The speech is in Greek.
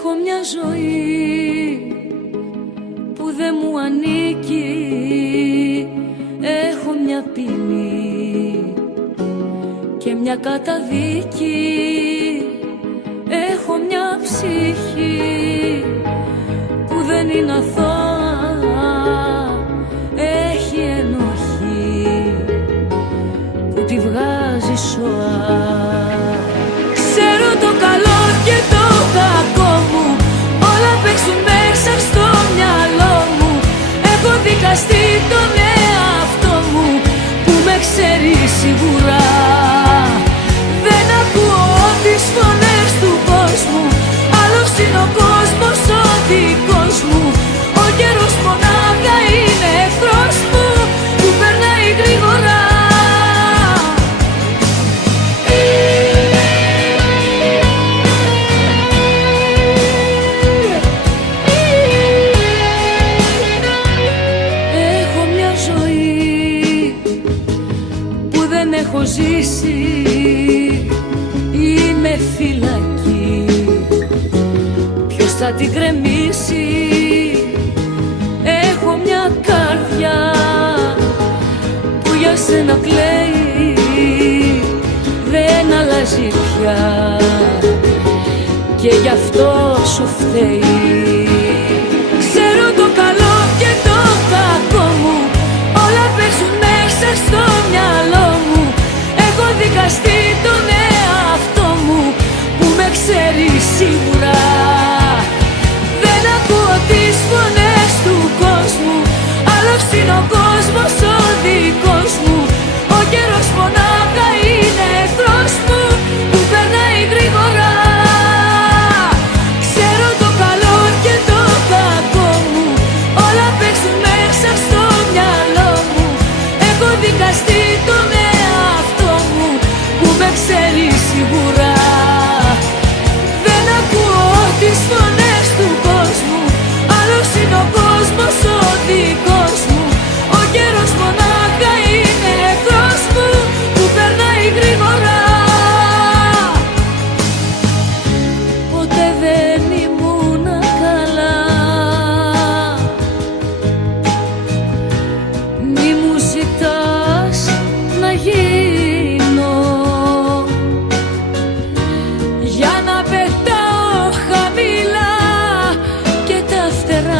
Έχω μια ζωή που δεν μου ανήκει. Έχω μια ποινή και μια καταδίκη. Έχω μια ψυχή που δεν είναι αθώα. Έχει ενοχή που τη βγάζει σοά. Ξέρω το καλό και το κακό μου, όλα παίξουν μέσα στο μυαλό μου. Έχω δικαστεί τον εαυτό μου που με ξέρει σίγουρα. Δεν ακούω τις φωνές του κόσμου, άλλος είναι ο κόσμος ο δικός μου. Ο καιρός μονάχα είναι εχθρός μου που περνάει γρήγορα. Έχω μια ζωή που δεν έχω ζήσει. Είμαι φυλακή, ποιος θα την κρεμίσει? Έχω μια καρδιά που για σένα κλαίει. Δεν αλλάζει πια και γι' αυτό σου φταίει.